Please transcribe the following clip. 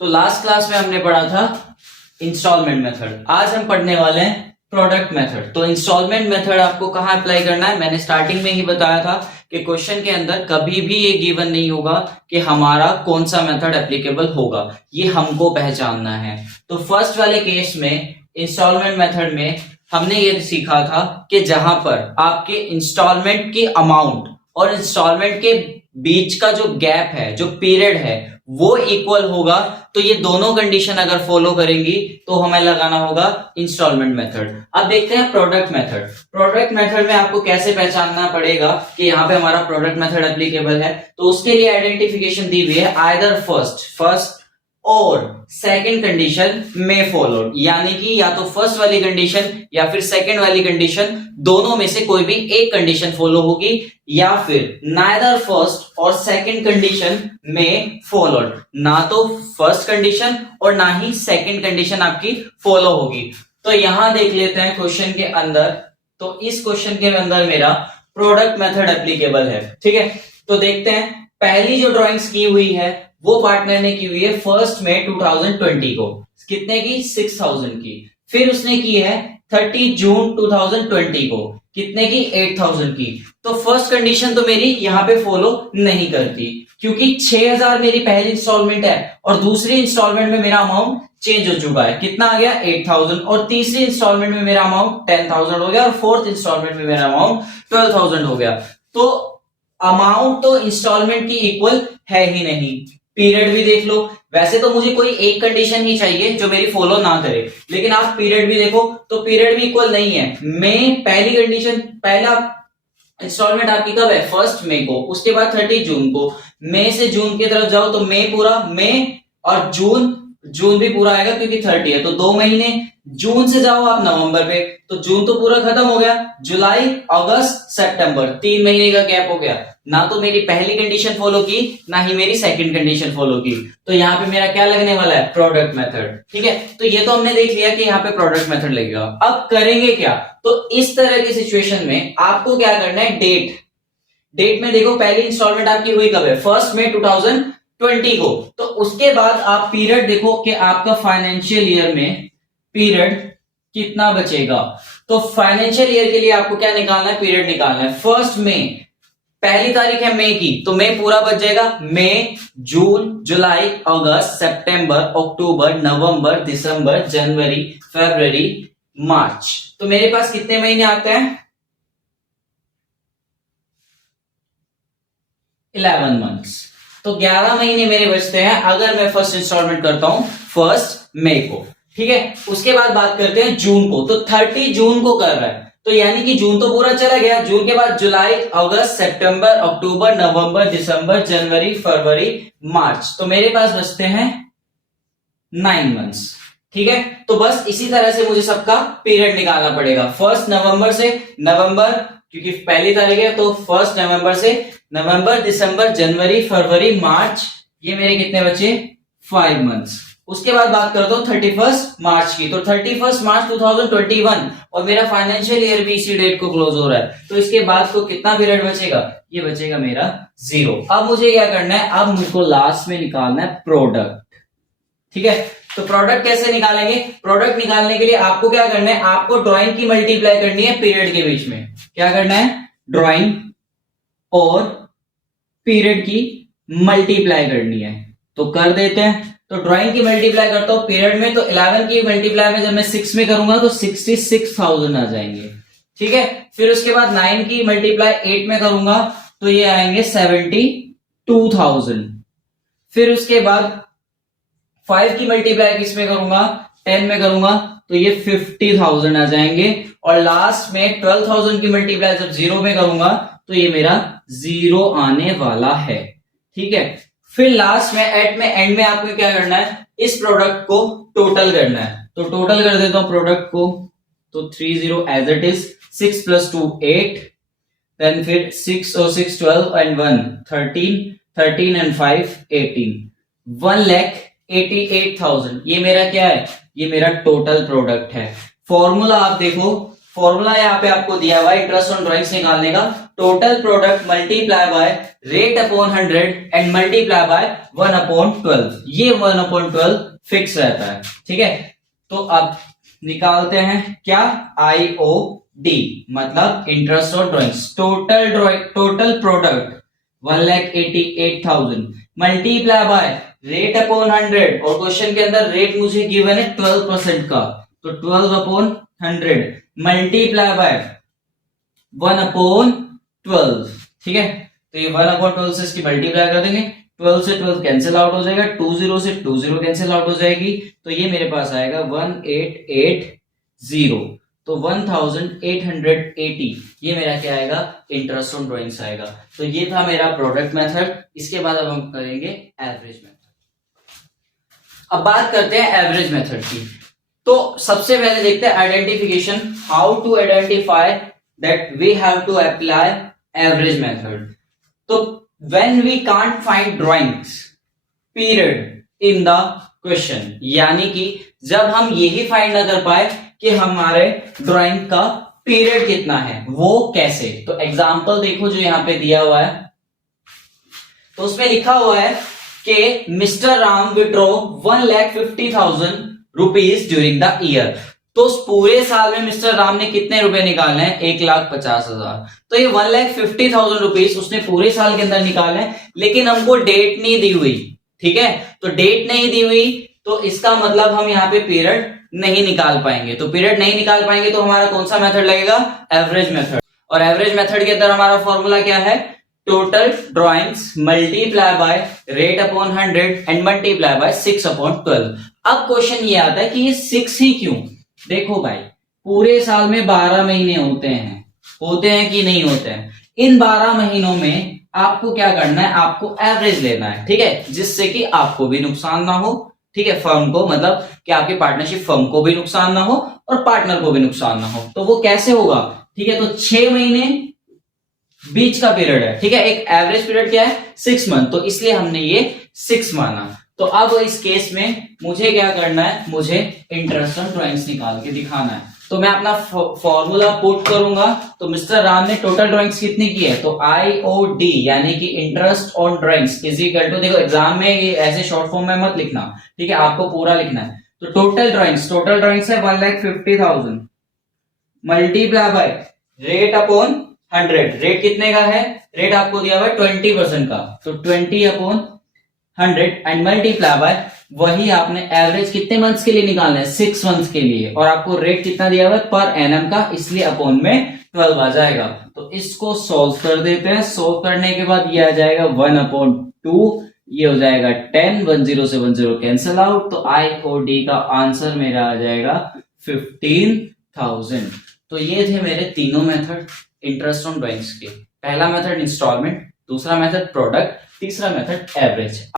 तो last class में हमने पढ़ा था इंस्टॉलमेंट मेथड, आज हम पढ़ने वाले हैं प्रोडक्ट मेथड। तो इंस्टॉलमेंट मेथड आपको कहां अप्लाई करना है, मैंने स्टार्टिंग में ही बताया था कि क्वेश्चन के अंदर कभी भी ये गिवन नहीं होगा कि हमारा कौन सा मेथड एप्लीकेबल होगा, ये हमको पहचानना है। तो फर्स्ट वाले केस में इंस्टॉलमेंट मेथड में हमने ये सीखा था कि जहां पर आपके इंस्टॉलमेंट की अमाउंट और इंस्टॉलमेंट के बीच का जो गैप है, जो पीरियड है, वो इक्वल होगा, तो ये दोनों कंडीशन अगर फॉलो करेंगी तो हमें लगाना होगा इंस्टॉलमेंट मेथड। अब देखते हैं प्रोडक्ट मेथड। प्रोडक्ट मेथड में आपको कैसे पहचानना पड़ेगा कि यहाँ पे हमारा प्रोडक्ट मेथड एप्लीकेबल है। तो उसके लिए आइडेंटिफिकेशन दी हुई है, आइदर फर्स्ट और सेकंड कंडीशन में फॉलोड, यानी कि या तो फर्स्ट वाली कंडीशन या फिर सेकंड वाली कंडीशन, दोनों में से कोई भी एक कंडीशन फॉलो होगी, या फिर नाइदर फर्स्ट और सेकंड कंडीशन में फॉलोड, ना तो फर्स्ट कंडीशन और ना ही सेकंड कंडीशन आपकी फॉलो होगी। तो यहां देख लेते हैं क्वेश्चन के अंदर, तो इस क्वेश्चन के अंदर मेरा प्रोडक्ट मेथड एप्लीकेबल है, ठीक है। तो देखते हैं, पहली जो ड्राइंग्स की हुई है वो पार्टनर ने की हुई है 1 मई 2020 को, कितने की, 6000 की। फिर उसने की है 30 जून 2020 को, कितने की, 8000 की। तो फर्स्ट कंडीशन तो मेरी यहाँ पे फॉलो नहीं करती, क्योंकि 6000 मेरी पहली इंस्टॉलमेंट है और दूसरी इंस्टॉलमेंट में मेरा अमाउंट चेंज हो चुका है, कितना आ गया, 8000, और तीसरी इंस्टॉलमेंट में मेरा अमाउंट 10000 हो गया और फोर्थ इंस्टॉलमेंट में मेरा अमाउंट 12000 हो गया। तो अमाउंट तो इंस्टॉलमेंट की इक्वल है ही नहीं। पीरियड भी देख लो, वैसे तो मुझे कोई एक कंडीशन ही चाहिए जो मेरी फॉलो ना करे, लेकिन आप पीरियड भी देखो तो पीरियड भी इक्वल नहीं है। मई पहली कंडीशन, पहला इंस्टॉलमेंट आपकी कब है, 1 मई को, उसके बाद 30 जून को। मई से जून की तरफ जाओ तो मई पूरा, मई और जून भी पूरा आएगा क्योंकि 30 है, तो 2 महीने। जून से जाओ आप नवंबर पे, तो जून तो पूरा खत्म हो गया। जुलाई, अगस्त, सितंबर, 3 महीने का गैप हो गया। ना तो मेरी पहली कंडीशन फॉलो की, ना ही मेरी सेकंड कंडीशन फॉलो की। तो यहाँ पे मेरा क्या लगने वाला है, प्रोडक्ट मेथड, ठीक है। तो ये तो हमने देख लिया कि यहाँ पे प्रोडक्ट मेथड लगेगा। अब करेंगे क्या, तो इस तरह की सिचुएशन में आपको क्या करना है, डेट में देखो पहली इंस्टॉलमेंट आपकी हुई कब है, 1 मई 2020 को। तो उसके बाद आप पीरियड देखो कि आपका फाइनेंशियल ईयर में पीरियड कितना बचेगा। तो फाइनेंशियल ईयर के लिए आपको क्या निकालना है, पीरियड निकालना है। 1 मई, पहली तारीख है मई की, तो मई पूरा बच जाएगा। मई, जून, जुलाई, अगस्त, सितंबर, अक्टूबर, नवंबर, दिसंबर, जनवरी, फरवरी, मार्च। तो मेरे पास कितने महीने आते हैं, 11 मंथ्स। तो 11 महीने मेरे बचते हैं अगर मैं फर्स्ट इंस्टॉलमेंट करता हूं 1 मई को, ठीक है। उसके बाद बात करते हैं जून को, तो 30 जून को कर रहा है, तो यानी कि जून तो पूरा चला गया। जून के बाद जुलाई, अगस्त, सितंबर, अक्टूबर, नवंबर, दिसंबर, जनवरी, फरवरी, मार्च। तो मेरे पास बचते हैं 9 मंथ्स, ठीक है। तो बस इसी तरह से मुझे सबका पीरियड निकालना पड़ेगा। 1 नवंबर से नवंबर, क्योंकि पहली तारीख है, तो 1 नवंबर से नवंबर, दिसंबर, जनवरी, फरवरी, मार्च, ये मेरे कितने बचे, 5 मंथ्स। उसके बाद बात करता हूं 31 मार्च की, तो 31 मार्च 2021, और मेरा फाइनेंशियल ईयर भी इसी डेट को क्लोज हो रहा है। तो इसके बाद को कितना पीरियड बचेगा, ये बचेगा मेरा 0। अब मुझे क्या करना है, अब मुझको लास्ट में निकालना है प्रोडक्ट, ठीक है। तो प्रोडक्ट कैसे निकालेंगे, प्रोडक्ट निकालने के लिए आपको क्या करना है, आपको ड्राइंग की मल्टीप्लाई करनी है पीरियड के बीच में। क्या करना है, ड्राइंग और पीरियड की मल्टीप्लाई करनी है। तो कर देते हैं। तो ड्राइंग की मल्टीप्लाई करता हूं पीरियड में, तो 11 की मल्टीप्लाई में जब मैं 6 में करूंगा तो 66,000 आ जाएंगे, ठीक है। फिर उसके बाद 9 की मल्टीप्लाई 8 में करूंगा तो ये आएंगे 72,000। फिर उसके बाद 5 की मल्टीप्लाई किस में करूंगा, 10 में करूंगा तो ये 50,000 आ जाएंगे। और लास्ट में 12,000 की मल्टीप्लाई जब 0 में करूंगा तो ये मेरा 0 आने वाला है, ठीक है। फिर लास्ट में एंड में आपको क्या करना है, इस प्रोडक्ट को टोटल करना है। तो टोटल कर देता हूं प्रोडक्ट को, तो 30 एज इट इज, 6 + 2 8, देन फिर 6 और 6 12 एंड 1 13, 13 एंड 5 18, 1,88,000। ये मेरा क्या है, ये मेरा टोटल प्रोडक्ट है। फॉर्मूला आप देखो, फॉर्मूला यहाँ पे आपको दिया हुआ है इंटरेस्ट ऑन ड्राइंग्स निकालने का, total product multiply by rate upon 100 and multiply by 1/12। ये 1/12 फिक्स रहता है, ठीक है। तो अब निकालते हैं क्या, IOD मतलब interest on drawings, total product 1,88,000 multiply by rate upon 100, और क्वेश्चन के अंदर रेट मुझे गिवन है 12% का, तो 12/100 मल्टीप्लाई बाय 1/12, ठीक है। तो ये 1/12 से इसकी मल्टीप्लाई कर देंगे, 12 से 12 कैंसिल आउट हो जाएगा, 20 से 20 कैंसिल आउट हो जाएगी, तो ये मेरे पास आएगा 1880, तो 1880 ये मेरा क्या आएगा, इंटरेस्ट ऑन ड्राइंग्स आएगा। तो ये था मेरा प्रोडक्ट मेथड। इसके बाद अब हम करेंगे एवरेज मेथड। अब बात करते हैं एवरेज मेथड की। तो सबसे पहले देखते हैं identification, how to identify that we have to apply average method. तो when we can't find drawings period in the question, यानी कि जब हम यही फाइंड ना कर पाए कि हमारे ड्राइंग का पीरियड कितना है, वो कैसे। तो एग्जांपल देखो जो यहां पे दिया हुआ है, तो उसमें लिखा हुआ है कि mister Ram withdraw 1,50,000 rupees during the year. तो उस पूरे साल में मिस्टर राम ने कितने रुपए निकाले हैं, 1,50,000। तो ये 1,50,000 रुपीज उसने पूरे साल के अंदर निकाले हैं, लेकिन हमको डेट नहीं दी हुई, ठीक है। तो डेट नहीं दी हुई तो इसका मतलब हम यहाँ पे पीरियड नहीं निकाल पाएंगे। तो पीरियड नहीं निकाल पाएंगे तो हमारा कौन सा मेथड लगेगा, एवरेज मेथड। और एवरेज मेथड के अंदर हमारा फॉर्मूला क्या है, total drawings multiply by rate upon 100 and multiply by 6/12। अब क्वेश्चन ये आता है कि ये 6 ही क्यों। देखो भाई, पूरे साल में 12 महीने होते हैं कि नहीं होते हैं। इन 12 महीनों में आपको क्या करना है, आपको एवरेज लेना है, ठीक है, जिससे कि आपको भी नुकसान ना हो, ठीक है, फर्म को, मतलब कि आपकी पार्टनरशिप फर्म को भी नुकसान ना हो और पार्टनर को भी नुकसान ना हो। तो वो कैसे होगा, ठीक है। तो 6 महीने बीच का पीरियड है, ठीक है। एक एवरेज पीरियड क्या है, 6 मंथ, तो इसलिए हमने ये 6 माना। तो अब इस केस में मुझे क्या करना है, मुझे इंटरेस्ट ऑन ड्राइंग्स निकाल के दिखाना है। तो मैं अपना फॉर्मूला पुट करूंगा। तो मिस्टर राम ने टोटल ड्राइंग्स कितनी की है, तो IOD यानी कि interest on drawings is equal to, देखो एग्जाम में ये ऐसे शॉर्ट फॉर्म में मत लिखना, ठीक है, आपको पूरा लिखना है। तो टोटल ड्राइंग्स है 1,50,000 multiply by rate upon 100। Rate कितने का है, रेट आपको दिया हुआ है 20% का, तो 20/100 एंड मल्टीप्लाई बाय, वही आपने एवरेज कितने मंथ्स के लिए निकालना है, 6 मंथ्स के लिए, और आपको रेट कितना दिया हुआ है पर एनम का, इसलिए अपॉन में 12 आ जाएगा। तो इसको सॉल्व कर देते हैं। सॉल्व करने के बाद ये आ जाएगा 1/2, ये हो जाएगा 10, 10 से 10 कैंसिल आउट, तो IOD का आंसर मेरा आ जाएगा 15,000। तो ये थे मेरे तीनों मेथड इंटरेस्ट ऑन ड्राइंग्स के। पहला मेथड इंस्टॉलमेंट, दूसरा मेथड प्रोडक्ट, तीसरा मेथड एवरेज।